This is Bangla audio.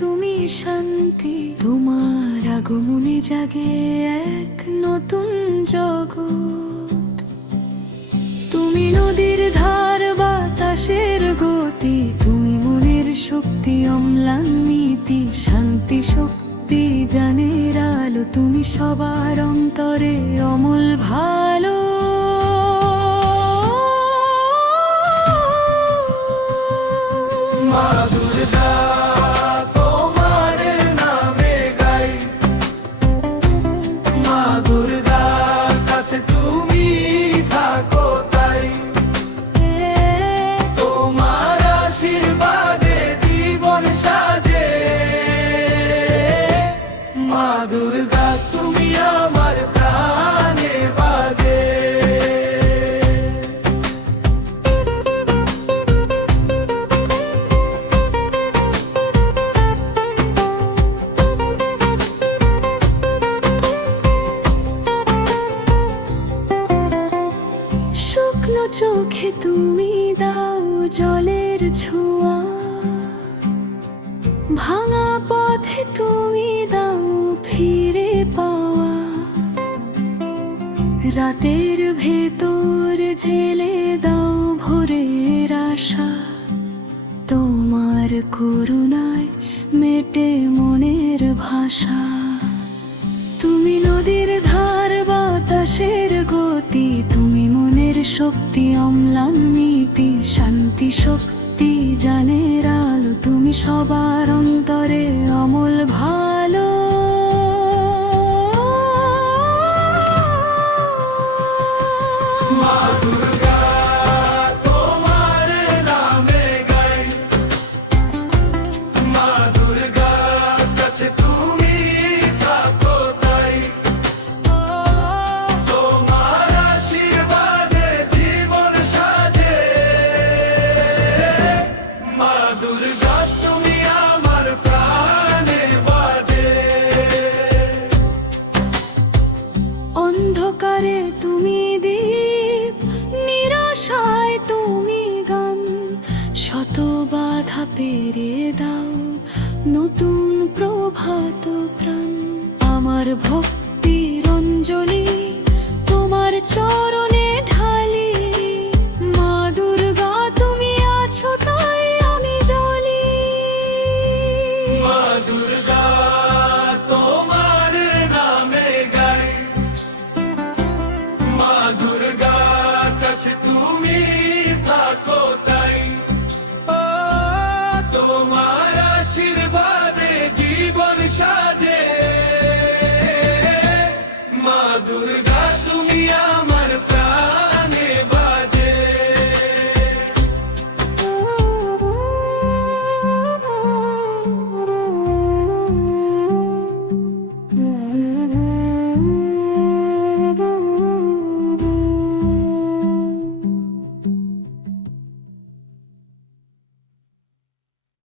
তুমি শান্তি, তোমার আগমনে জাগে এক নতুন জগৎ। তুমি নদীর ধার, বাতাসের গতি, তুমি মনের শক্তি, অম্লান নীতি, শান্তি শক্তি জানের আলো, তুমি সবার অন্তরে অমল ভালো। মা দুর্গা তোমার নামে গাই, মা দুর্গা কাছে তুমি থাকো তাই, তোমার আশীর্বাদে জীবন সাজে। মা দুর্গা তুমি আমার প্রাণে বাজে। শুকনো চোখে তুমি দাও জলের ছোঁয়া, ভাঙা পথে তুমি দাও ফিরে পাওয়া, রাতের ভেতর ঝেলে দাও ভোরের আশা, তোমার করুণায় মেটে মনের ভাষা। তুমি নদীর ধার, বাতাসের গতি, তুমি মনের শক্তি, অম্লান নীতি, শান্তি শক্তি জানের আলো, তুমি সবার অন্তরে অমল ভালো। মা দুর্গা তোমার নামে গাই, মা দুর্গা কাছে তুমি থাকো তাই, তোমার আশীর্বাদে জীবন সাজে। মা দুর্গা তুমি আমার প্রাণে বাজে। অন্ধকারে তুমি দীপ, নিরাশায় তুমি গান, শত বাধা পেরিয়ে দাও নতুন প্রভাত প্রাণ। আমার ভক্তির অঞ্জলি তোমার চরণ